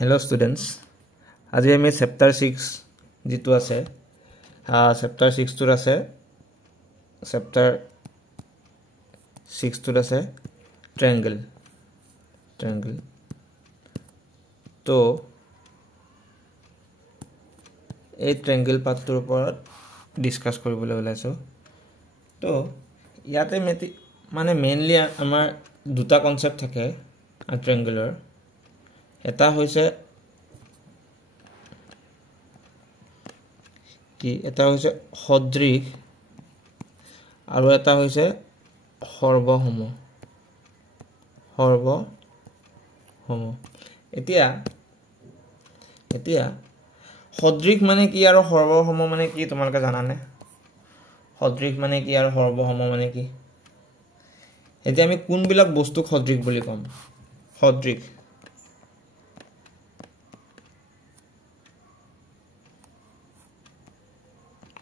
Hello students, আজি আমি chapter 6 जितु আছে chapter 6 তোৰ আছে chapter 6 তোৰ আছে triangle তো এই triangle পাতটোৰ ওপৰত ডিসকাস কৰিবলৈ ওলাইছো তো ইয়াতে মানে মেইনলি আমাৰ দুটা কনসেপ্ট থাকে triangular এটা হৈছে কি এটা হৈছে সদৃশ আৰু এটা হৈছে সৰ্বসম এতিয়া সদৃশ মানে কি আৰু সৰ্বসম মানে কি তোমালোকে জানানে সদৃশ মানে কি আৰু সৰ্বসম মানে কি এতিয়া আমি কোনবিলাক বস্তু সদৃশ বুলি কম সদৃশ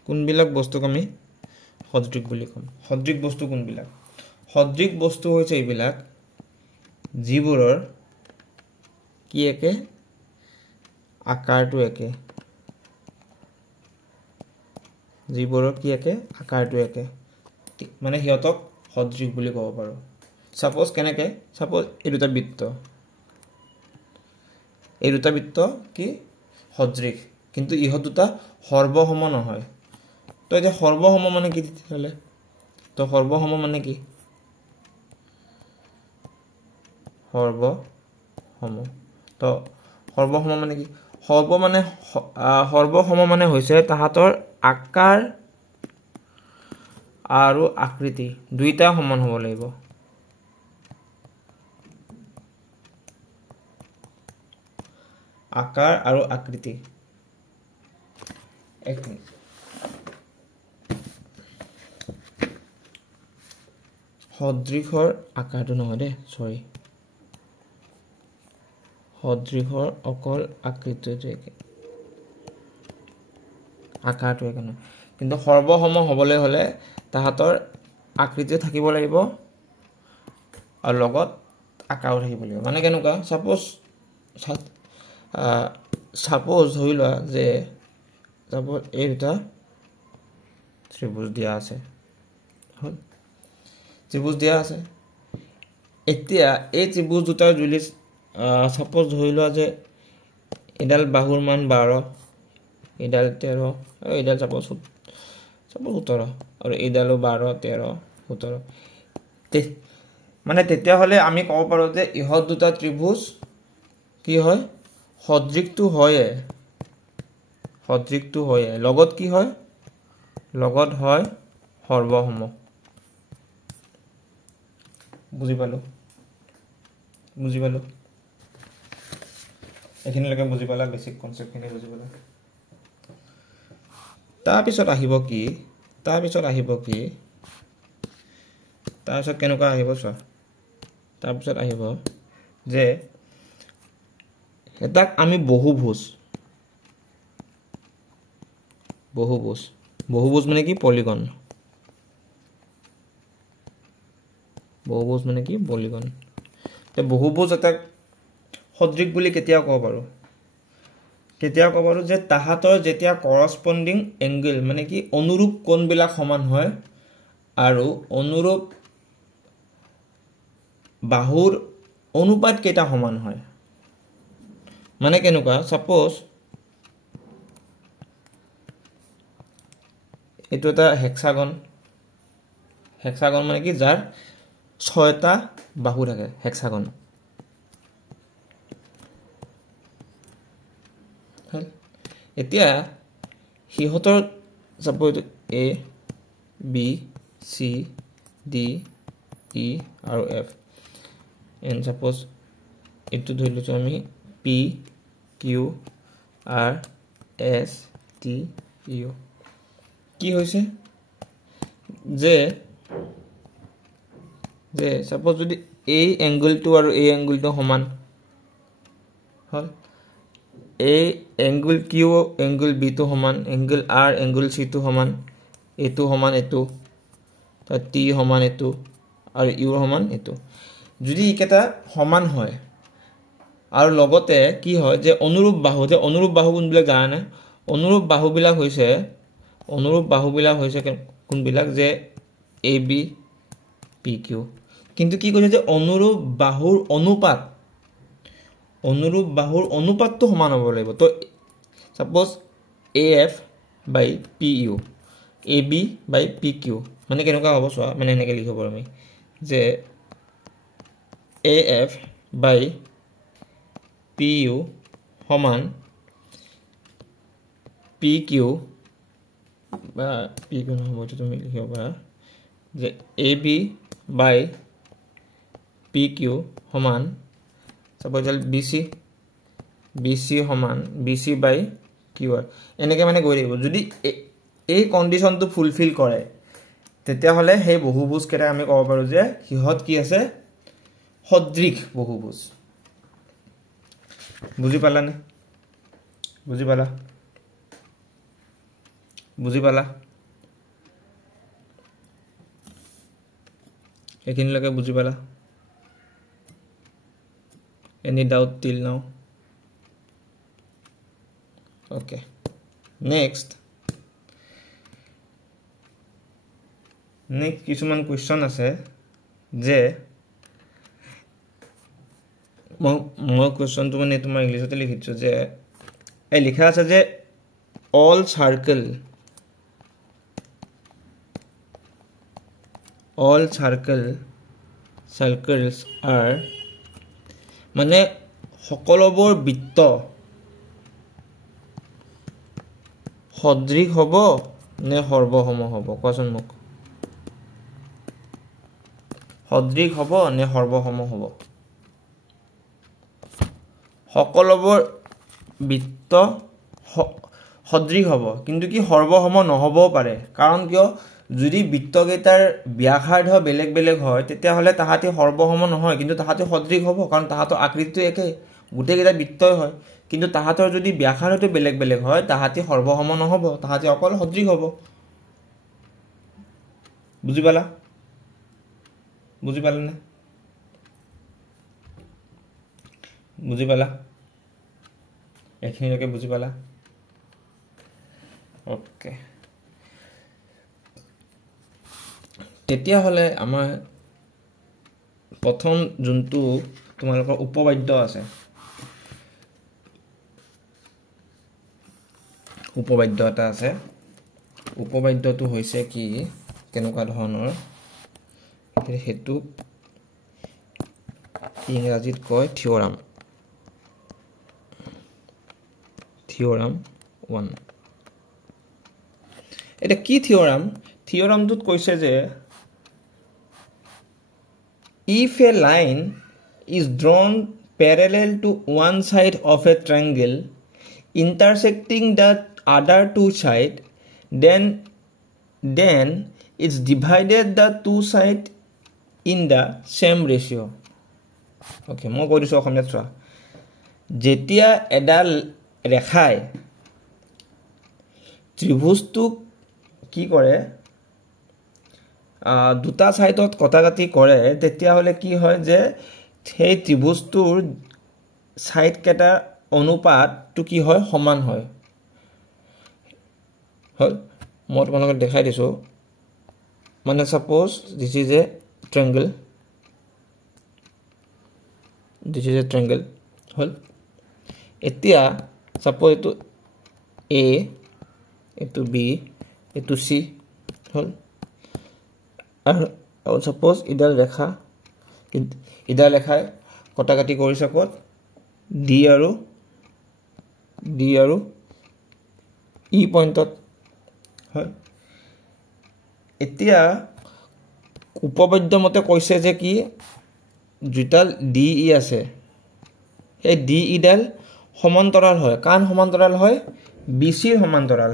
কোনবিলাক বস্তুক আমি সদৃশ বুলি কম সদৃশ বস্তু কোনবিলাক সদৃশ বস্তু হৈছে এইবিলাক যিবোৰৰ কি একে আকাৰটো একে যিবোৰৰ কি একে আকাৰটো একে মানে হিয়তক সদৃশ বুলি ক'ব পাৰো সাপোজ কেনেকে সাপোজ এই দুটা বৃত্ত কি সদৃশ কিন্তু ইহত দুটা সৰ্বসম নহয় তো এটা সৰ্বসম মানে কি হলে তো সৰ্বসম মানে কি তো সৰ্বসম মানে কি সৰ্বসম মানে হৈছে তাহাতৰ আকাৰ আৰু আকৃতি দুইটা সমান হ'ব লাগিব আকাৰ আৰু আকৃতি এক মিনিট সদৃশৰ আকাৰটো নহয় দে সৰি সদৃশৰ অকল আকৃতিটো একে আকাৰটো একে নহয় কিন্তু সৰ্বসম হ'বলৈ হলে তাহাতৰ আকৃতি থাকিব লাগিব আৰু লগত আকাৰো থাকিব লাগিব মানে কেনেকুৱা সাপোজ ধৰি লোৱা যে সাপোজ এই দুটা ত্ৰিভুজ দিয়া আছে হল ত্ৰিভুজ দিয়া আছে এতিয়া এই ত্ৰিভুজ দুটাৰ যদি সাপোজ ধৰি লোৱা যে এডাল বাহুৰ মান 12 এডাল 13 আৰু এডাল সাপোজ 17 আৰু এডালো 12 13 17 মানে তেতিয়া হলে আমি ক'ব পাৰো যে ইহত দুটা ত্ৰিভুজ কি হয় সদৃশটো হয় লগত কি হয় লগত হয় সৰ্বসম বুজি পালো এখিনিলৈকে বুজি পালা বেসিক কনসেপ্টখিনি বুজি পালা তাৰ পিছত কেনেকুৱা আহিব চোৱা তাৰ পিছত আহিব যে এটাক আমি বহুভুজ মানে কি পলিগন তে বহুভুজ এটাক সদৃশ বুলি কেতিয়া ক'ব পাৰো যে তাহাতৰ যেতিয়া কৰস্পন্ডিং এংগল মানে কি অনুৰূপ কোণবিলাক সমান হয় আৰু অনুৰূপ বাহুৰ অনুপাত কেইটা সমান হয় মানে কেনেকুৱা সাপোজ এটো এটা হেক্সাগন মানে কি যাৰ 6টা বাহু থাকে হেক্সাগন এতিয়া হিহতৰ suppose A B C D E আৰু F and suppose এটো ধৰি লৈছো আমি P Q R S T U কি হৈছে যে সাপোজ যদি এই এংগলটো আৰু এই এংগলটো সমান হল এই এংগল Q এংগল B টো সমান এংগল R এংগল C টো সমান এটো সমান এটো T সমান এটো আৰু U সমান এটো যদি ইকেটা সমান হয় আৰু লগতে কি হয় যে অনুৰূপ বাহু কোনবিলাক জানানে অনুৰূপ বাহুবিলাক হৈছে কোনবিলাক যে এ বি পি কিউ কিন্তু কি কৈছে যে অনুৰূপ বাহুৰ অনুপাতটো সমান হ'ব লাগিব তো suppose AF by PU AB by PQ মানে কেনেকুৱা হ'ব চোৱা মানে এনেকৈ লিখিব পাৰোঁ আমি যে AF by PU সমান PQ বা PQ নহ'ব এইটো তুমি লিখিব পাৰা যে AB by PQ সমান সাপোজ BC সমান BC by QR এনেকৈ মানে গৈ থাকিব যদি এই কণ্ডিশ্যনটো ফুলফিল কৰে তেতিয়াহ'লে সেই বহুভুজ কেইটা আমি ক'ব পাৰোঁ যে সিহঁত কি আছে সদৃশ বহুভুজ বুজি পালানে বুজি পালা এইখিনিলৈকে বুজি পালা any doubt till now okay next কিছুমান কোৱেশ্চন আছে যে মই কোৱেশ্চনটো মানে তোমাৰ ইংলিছতে লিখিছো যে এই লিখা আছে যে all circles are মানে সকলোবোৰ বৃত্ত সদৃশ হ'ব নে সৰ্বসম হ'ব কোৱাচোন মোক সদৃশ হ'ব নে সৰ্বসম হ'ব সকলোবোৰ বৃত্ত সদৃশ হ'ব কিন্তু কি সৰ্বসম নহ'বও পাৰে কাৰণ কিয় যদি বৃত্তকেইটাৰ ব্যাসাৰ্ধ বেলেগ হয় তেতিয়াহ'লে তাহাঁতি সৰ্বসম নহয় কিন্তু তাহাঁতি সদৃশ হ'ব কাৰণ তাহাঁতৰ আকৃতিটো একেই গোটেইকেইটা বৃত্তই হয় কিন্তু তাহাঁতৰ যদি ব্যাসাৰ্ধটো বেলেগ হয় তাহাঁতি সৰ্বসম নহ'ব তাহাঁতি অকল সদৃশ হ'ব বুজি পালানে বুজি পালা এইখিনিলৈকে বুজি পালা ওকে তেতিয়াহ'লে আমাৰ প্ৰথম যোনটো তোমালোকৰ উপবাদ্য আছে উপবাদ্য এটা আছে উপবাদ্যটো হৈছে কি কেনেকুৱা ধৰণৰ হেতু ইংৰাজীত কয় থিওৰাম 1 এটা কি থিওৰামটোত কৈছে যে if a line is drawn parallel to one side of a triangle intersecting the other two sides then it's divided the two sides in the same ratio okay মই কৈ দিছো অসমীয়াত চোৱা যেতিয়া এডাল ৰেখাই ত্ৰিভুজটোক কি কৰে দুটা সাইডত কটাকাটি কৰে তেতিয়াহ'লে কি হয় যে সেই ত্ৰিভুজটোৰ সাইড কেটা অনুপাতটো কি হয় সমান হয় মই তোমালোকক দেখাই দিছো মানে suppose this is a triangle হল এতিয়া suppose এটো A এটো B এটো C হল আৰু suppose ইডাল ৰেখাই কটাকাটি কৰিছে ক'ত D আৰু E পইণ্টত হয় এতিয়া উপবাদ্য মতে কৈছে যে কি দুটাল DE আছে এই DE ডাল সমান্তৰাল হয় কান সমান্তৰাল হয় BC ৰ সমান্তৰাল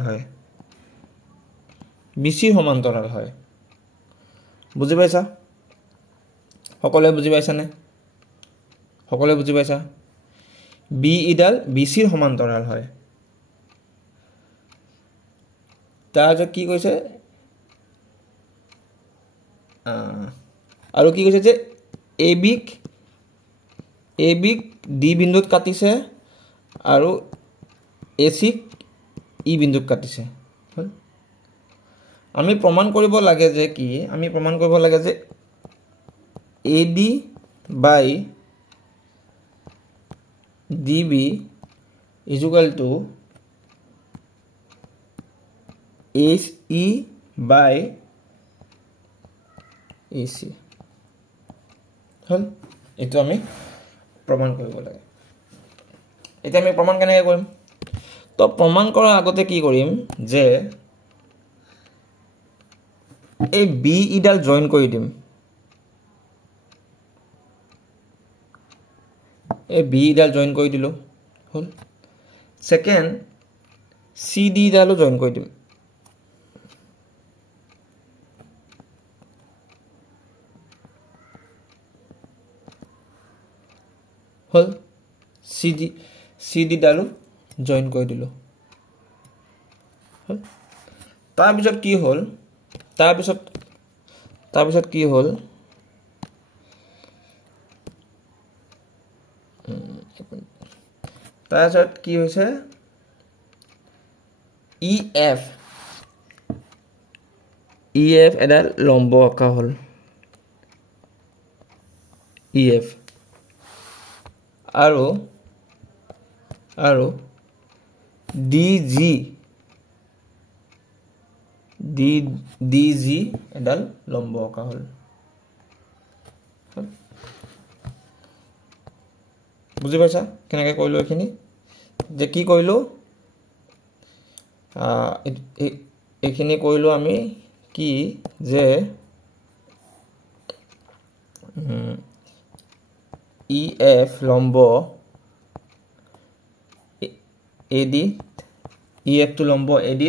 হয় বুজি পাইছা সকলোৱে বুজি পাইছা BE ডাল BC ৰ সমান্তৰাল হয় তাৰ যে কি কৈছে আৰু কি কৈছে যে AB D বিন্দুত কাটিছে আৰু AC E বিন্দুত কাটিছে আমি প্ৰমাণ কৰিব লাগে যে কি আমি প্ৰমাণ কৰিব লাগে যে AD by DB is equal to HE by AC হল এটো আমি প্ৰমাণ কৰিব লাগে এটা আমি প্ৰমাণ কেনেকৈ কৰিম তো প্ৰমাণ কৰাৰ আগতে কি কৰিম যে এই বি ইডাল জয়েন কৰি দিম এই বি ইডাল জয়েন কৰি দিলো হল সেকেন্ড সি ডি ইডালো জয়েন কৰি দিম হল সি ডি ডালো জয়েন কৰি দিলো হল তাৰ পিছত কি হল তাৰ পিছত কি হল তাৰ পিছত কি হৈছে EF এডাল লম্ব আঁকা হল EF আৰু DG এডাল লম্ব আঁকা হল বুজি পাইছা কেনেকৈ কৰিলো এখিনি যে কি কৰিলো এখিনি কৰিলো আমি কি যে EF লম্ব AD EF to লম্ব AD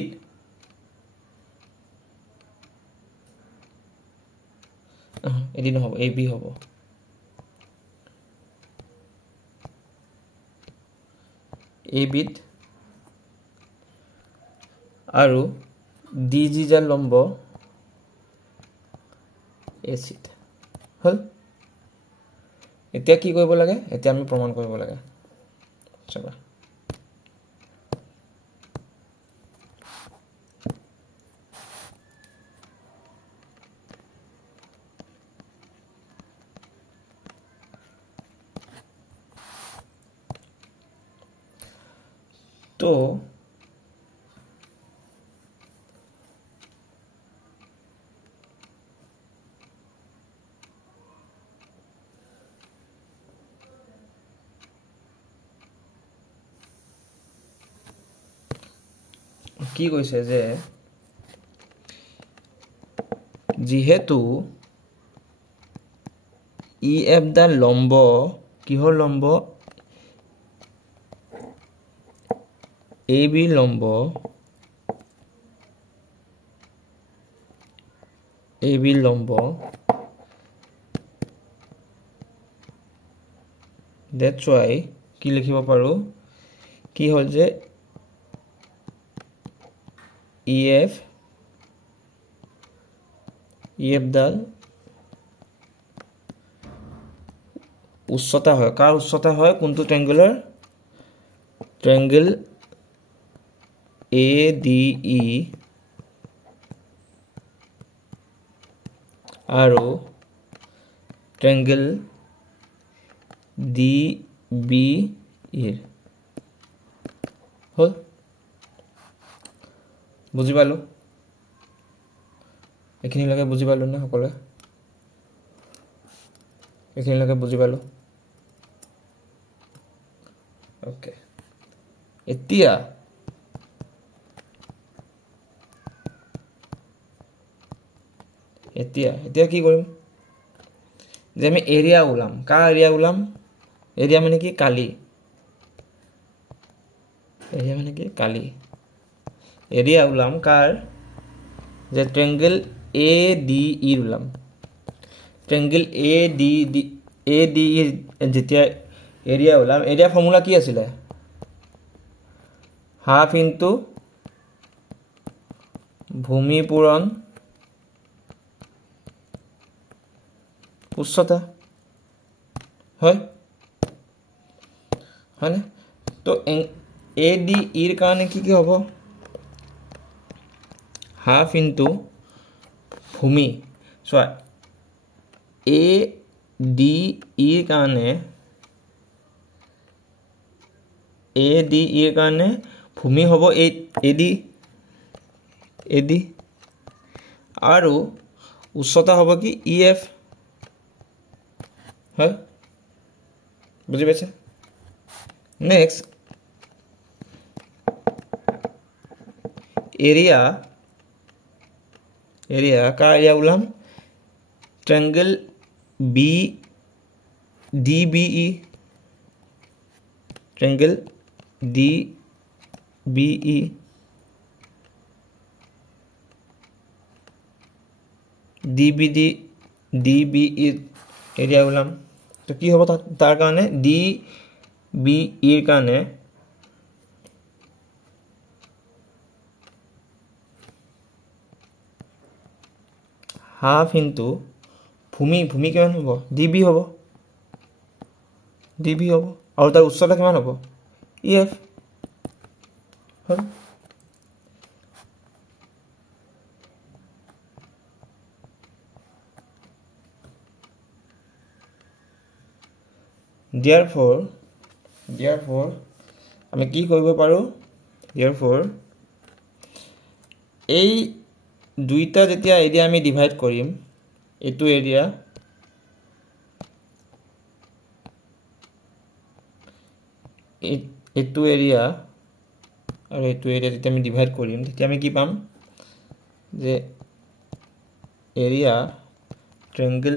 AD নহব AB হ'ব AB আৰু DG জাল লম্ব AC হল এতিয়া কি কৰিব লাগে এতিয়া আমি প্ৰমাণ কৰিব লাগে চাবা তো কি কৈছে যে যেহেতু EF দা লম্ব কিহৰ লম্ব AB লম্ব that's why কি লিখিব পাৰো কি হল যে EF দাল উচ্চতা হয় কাৰ উচ্চতা হয় কোনটো ট্ৰায়াঙ্গুলাৰ ট্ৰায়াঙ্গল ADE আৰু ট্ৰায়াঙ্গল DBE হল বুজি পালো এখিনি লাগে বুজি পালো না সকলে এখিনি লাগে বুজি পালো ওকে এতিয়া কি কৰিম যে আমি এৰিয়া উলাম কা এৰিয়া উলাম এৰিয়া মানে কি কালি এৰিয়া উলাম কাৰ যে ট্ৰায়াঙ্গল ADE উলাম ট্ৰায়াঙ্গল ADE যেতিয়া এৰিয়া উলাম এৰিয়া ফৰ্মুলা কি আছিল হাফ ইনটু ভূমি পূৰণ উচ্চতা হয় হয়নে তো ADE এর কারণে কি কি হবে হাফ ইনটু ভূমি সো ADE এর কারণে ADE এর কারণে ভূমি হ'ব AD আৰু উচ্চতা হ'ব কি EF হয় বুঝি পাইছে নেক্সট এরিয়া का एरिया उलाम triangle DBE triangle DBE DBE area उलाम तो কি হ'ব তাৰ কাৰণে DBE এৰ কাৰণে হাফ ইনটু ভূমি কিমান হ'ব DB হ'ব আৰু তাৰ উচ্চতা কিমান হ'ব EF হ'ল therefore আমি কি কৰিব পাৰো therefore এই দুইটা যেতিয়া এৰিয়া আমি ডিভাইড কৰিম এটো এৰিয়া এটো এৰিয়া আৰু এটো এৰিয়া যেতিয়া আমি ডিভাইড কৰিম তেতিয়া আমি কি পাম যে area triangle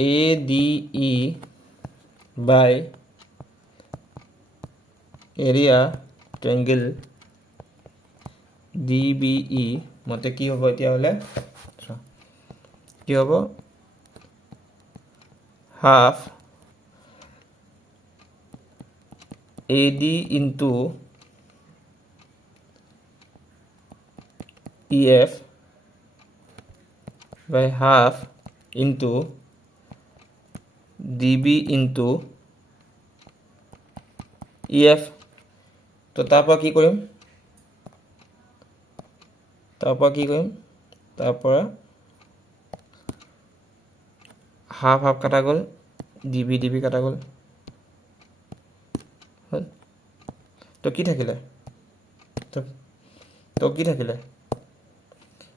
ADE by area triangle DBE মতে কি হ'ব এতিয়া হলে কি হ'ব half AD into EF by half into DB into EF তো তারপর কি কৰিম তারপর হাফ কাটা গল DB কাটা গল তো কি থাকিলে তো কি থাকিলে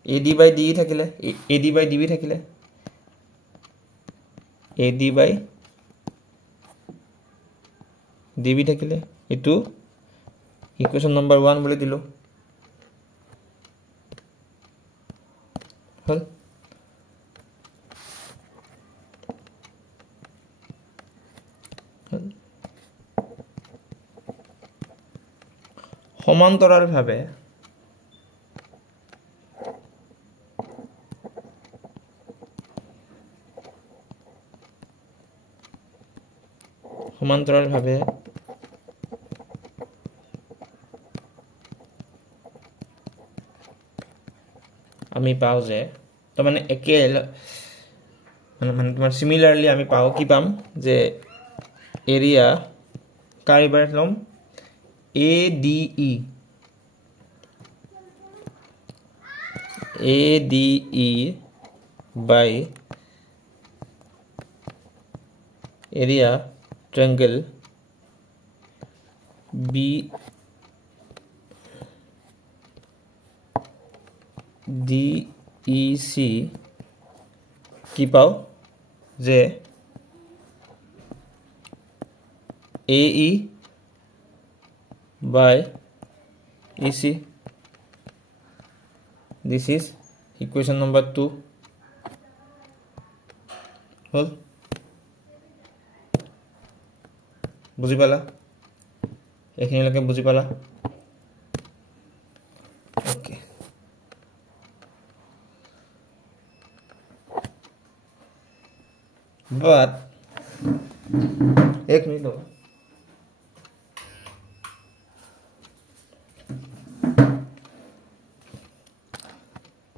AD by DE থাকিলে AD by DB থাকিলে AD by DB থাকিলে এটো ইকুয়েশন নাম্বার 1 বলে দিলো হল সমান্তরাল ভাবে আমি পাও যে তো মানে একে মানে তোমার সিমিলারলি আমি পাও কি পাম যে এরিয়া কারিবার লম ADE by area triangle DEC কি পাও যে AE by EC this is equation number 2 হল বুঝি পালা এখানেলৈকে বুঝি পালা ওকে but एक मिनट होगा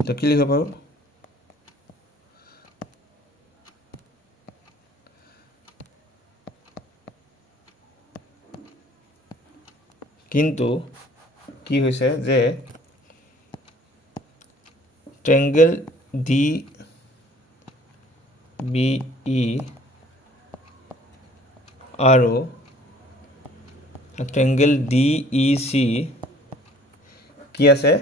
तो কি লিখব পাৰো কিন্তু কি হৈছে যে ট্ৰায়াঙ্গল DBE আৰু ট্ৰায়াঙ্গল DEC কি আছে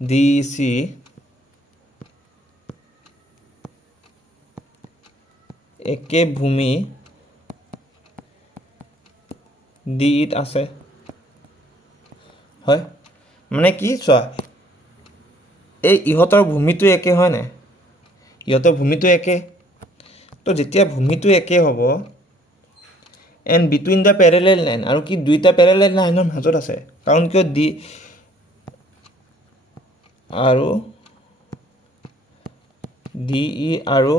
DEC একে ভূমি ডিত আছে হয় মানে কি চোৱা এই ইহতৰ ভূমিটো একে হয় না ইহতৰ ভূমিটো একে তো যেতিয়া ভূমিটো একে হ'ব and between the parallel line আৰু কি দুইটা parallel লাইনৰ মাজত আছে কাৰণ কিয় ডি আৰু DE আৰু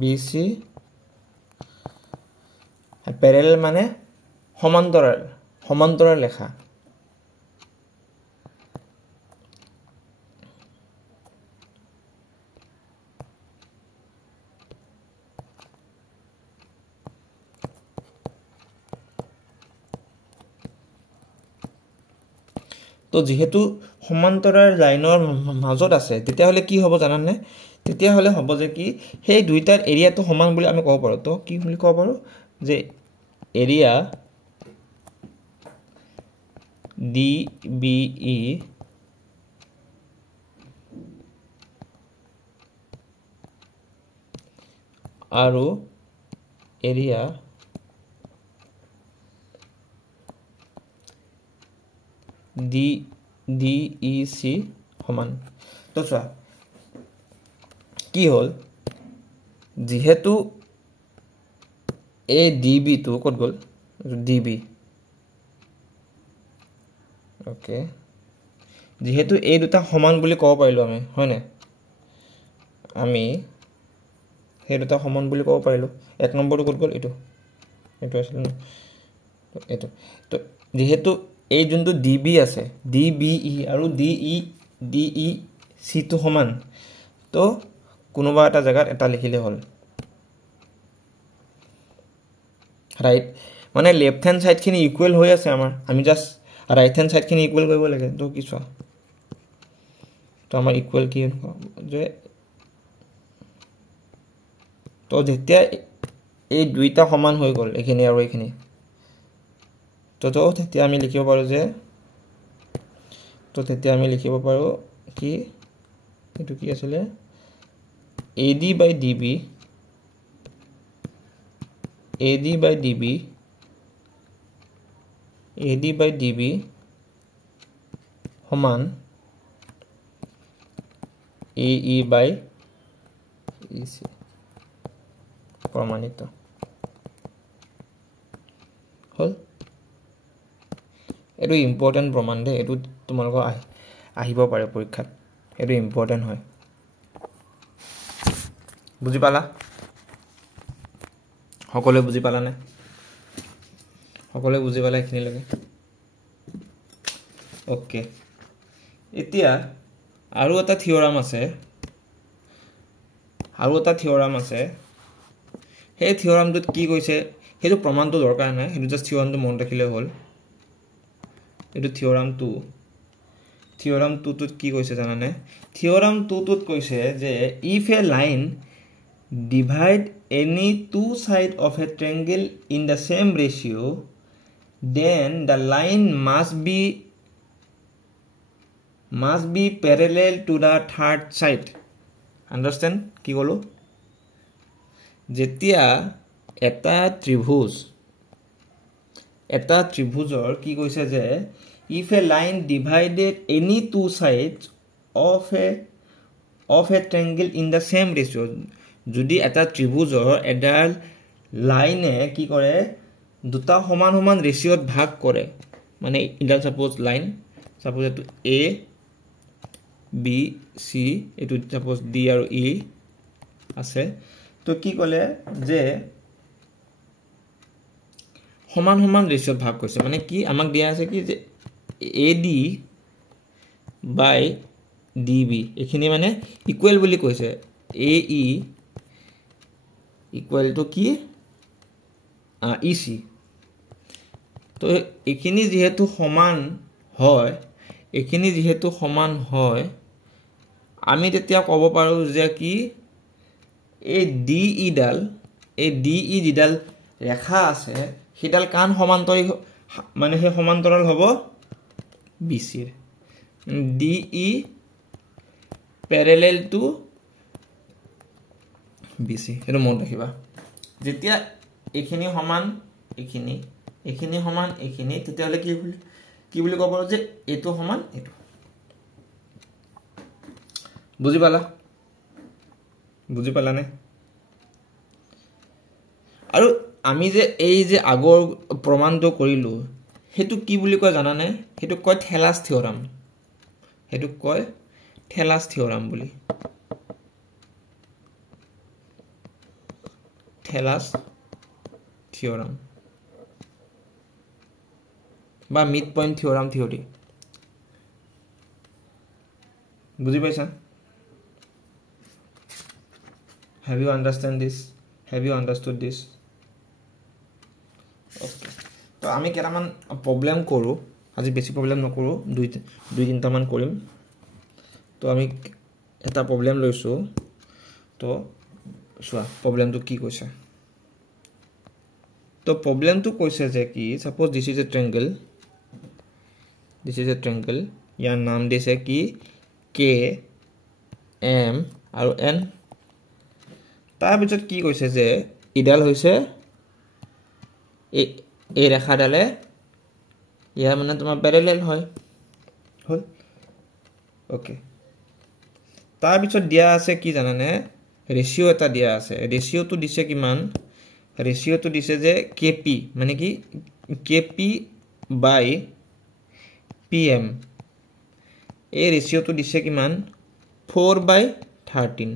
BC parallel মানে সমান্তৰাল লেখা তো যেহেতু সমান্তৰাল লাইনৰ মাজত আছে তেতিয়া হলে কি হ'ব জানানে তেতিয়া হলে হ'ব যে কি সেই দুইটাৰ এৰিয়াটো সমান বুলি আমি ক'ব পাৰো তো কি বুলি ক'ব পাৰো যে এৰিয়া DBE আৰু এৰিয়া DEC সমান তো চোৱা কি হ'ল যেহেতু এই DB টো কত গল DB ওকে যেহেতু এই দুটা সমান বুলি ক'ব পাৰিলো আমি হয় না আমি সেই দুটা সমান বুলি ক'ব পাৰিলো এক নম্বৰটো কত গল এটো আছিল না এটো তো যেহেতু এই যোনটো DB আছে DBE আৰু DEC টো সমান তো কোনোবা এটা জায়গাত এটা লিখিলে হল রাইট মানে লেফট হ্যান্ড সাইড খিনি ইকুয়াল হৈ আছে আমাৰ আমি জাস্ট ৰাইট হ্যান্ড সাইড খিনি ইকুয়াল কৰিব লাগে তো কি চোৱা তো আমাৰ ইকুয়াল কি যে তো যেতিয়া এই দুইটা সমান হৈ গল এখিনি আৰু এখিনি তো তেতিয়া আমি লিখিব পাৰো যে তো তেতিয়া আমি লিখিব পাৰো কি এটো কি আছিল AD by DB সমান AE by EC প্ৰমাণিত হল এটো ইম্পৰ্টেন্ট প্ৰমাণ দে এটো তোমালোকৰ আহিব পাৰে পৰীক্ষাত এটো ইম্পৰ্টেন্ট হয় বুজি পালা সকলোৱে বুজি পালা নে সকলোৱে বুজি পালা এখিনি লাগে ওকে এতিয়া আৰু এটা থিওৰাম আছে সেই থিওৰামটোত কি কৈছে হেতু প্ৰমাণটো দৰকাৰ নাই হেতু জাস্ট থিওৰামটো মন ৰাখিলে হ'ল এটো থিওৰাম 2 টোত কি কৈছে জানানে থিওৰাম 2 টোত কৈছে যে if a line divide any two sides of a triangle in the same ratio then the line must be parallel to the third side understand কি কলো যেতিয়া এটা ত্ৰিভুজৰ কি কৈছে যে if a line divided any two sides of a triangle in the same ratio যদি এটা ত্ৰিভুজৰ এডাল লাইনে কি কৰে দুটা সমান ৰেশিওত ভাগ কৰে মানে ইডাল সাপোজ লাইন সাপোজ এটো A B C এটো সাপোজ D আৰু E আছে তো কি কলে যে সমান ৰেশিওত ভাগ কৰিছে মানে কি আমাক দিয়া আছে কি যে AD বাই DB এখিনি মানে ইকুৱেল বুলি কৈছে AE ইকুৱেল টু কি EC তো এখিনি যেহেতু সমান আমি তেতিয়া ক'ব পাৰো যে কি এই DE যিডাল ৰেখা আছে হিডাল কান সমান্তৰাল মানে হে সমান্তৰাল হ'ব BC ৰ DE parallel to BC এটো মন ৰাখিবা যেতিয়া এখিনি সমান এখিনি সমান তেতিয়া হলে কি বুলি ক'ব যে এটো সমান এটো বুজি পালা নে আৰু আমি যে এই যে আগৰ প্ৰমাণটো কৰিলো হেতু কি বুলি কয় জানা নে হেতু কয় থেলাস থিওৰাম বুলি থেলাস থিওৰাম বা মিড পইণ্ট থিওৰাম থিওৰি বুজি পাইছা have you understood this okay তো আমি কেটামান প্ৰবলেম কৰো আজি বেছি প্ৰবলেম নকৰো দুই তিনটা মান কৰিম তো আমি এটা প্ৰবলেম লৈছো তো সোৱা প্ৰবলেমটো কি কৈছে তো প্ৰবলেমটো কৈছে যে কি suppose this is a triangle ইয়াৰ নাম দিছে কি K M আৰু N তাৰ পিছত কি কৈছে যে ইডাল হৈছে এই ৰেখাডালে ইয়াৰ মানে তোমাৰ প্যাৰেলাল হয় হল ওকে তাৰ পিছত দিয়া আছে কি জানানে ৰেশিও এটা দিয়া আছে ৰেশিওটো দিছে কিমান ৰেশিওটো দিছে যে KP মানে কি KP by PM এই ৰেশিওটো দিছে কিমান 4/13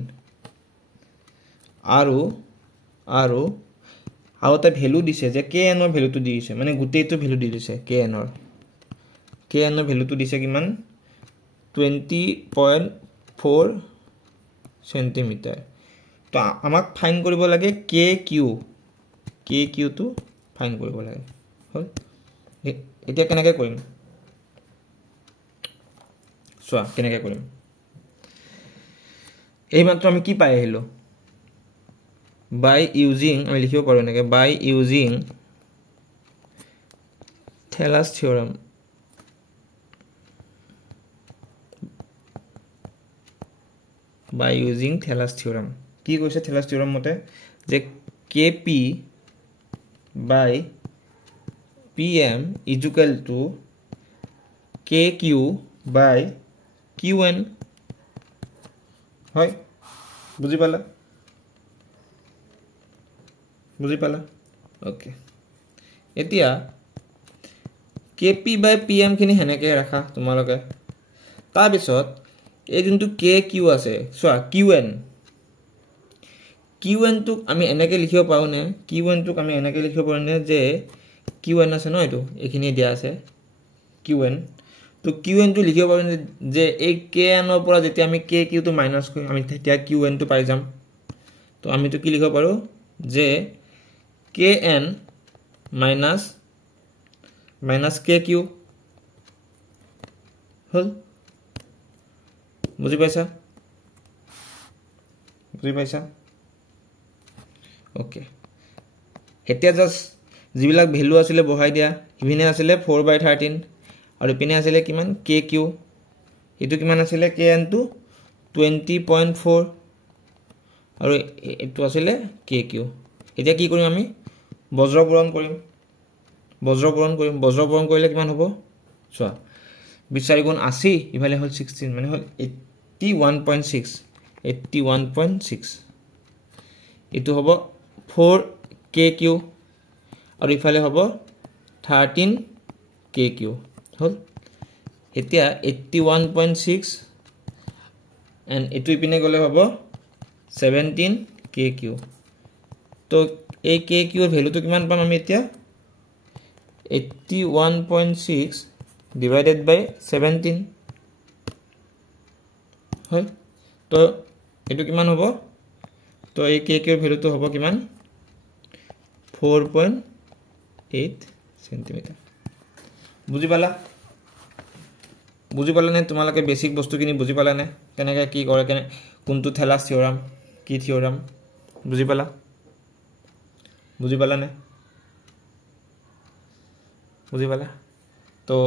আৰু এটা ভ্যালু দিছে যে kn ৰ ভ্যালুটো দিছে মানে গুটেইটো ভ্যালু দি দিছে kn ৰ ভ্যালুটো দিছে কিমান 20.4 সেন্টিমিটাৰ তো আমাক ফাইন কৰিব লাগে kq টো ফাইন কৰিব লাগে হল এতিয়া কেনেকৈ কৰিম সোৱা কেনেকৈ কৰিম এই মাত্ৰ আমি কি পাই আহিলো by using আমি লিখিব পাৰো এনেকে by using Thales theorem কি কৈছে Thales theorem মতে যে KP by PM is equal to KQ by QN হয় বুজি পালা ওকে এতিয়া KP by PM খিনি হেনেকে ৰাখা তোমালোকে তাৰ পিছত এই যোনটো KQ আছে সোৱা QN টোক আমি এনেকে লিখিব পাৰো নে যে QN আছে ন এটো এখিনি দিয়া আছে QN তো QN টো লিখিব পাৰো যে এই KN ৰ পৰা যেতিয়া আমি KQ টো মাইনাস কৰিম আমি তেতিয়া QN টো পাই যাম তো আমি তো কি লিখিব পাৰো যে KN minus KQ হল বুজি পাইছা ওকে এতিয়া জাস্ট যিবিলাক ভ্যালু আছিল বহাই দিয়া ইভিনে আছিল 4/13 আৰু ইপিনে আছিল কিমান KQ এটো কিমান আছিল KN টো 20.4 আৰু এটো আছিল KQ এতিয়া কি কৰিম আমি বজ্ৰপূৰণ কৰিলে কিমান হ'ব সোৱা 20 গুণ 80 ইফালে হল 16 মানে হল 81.6 এটো হ'ব 4KQ আৰু ইফালে হ'ব 13 KQ হল এতিয়া 81.6 and এটো ইপিনে গলে হ'ব 17 KQ তো এই KQ ৰ ভ্যালুটো কিমান পাম আমি এতিয়া 81.6 divided by 17 হয় তো এইটো কিমান হ'ব তো এই কে কিউৰ ভ্যালুটো হ'ব কিমান 4.8 সেন্টিমিটাৰ বুজি পালানে তোমালোকে বেসিক বস্তুখিনি বুজি পালানে কেনেকৈ কি কৰে কেনে কোনটো থেলাস থিওৰাম কি থিওৰাম বুজি পালানে তো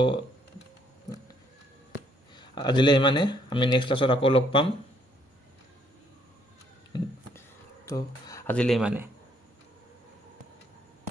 আজিলৈ ইমানে আমি নেক্সট ক্লাছত আকৌ লগ পাম তো আজিলৈ ইমানে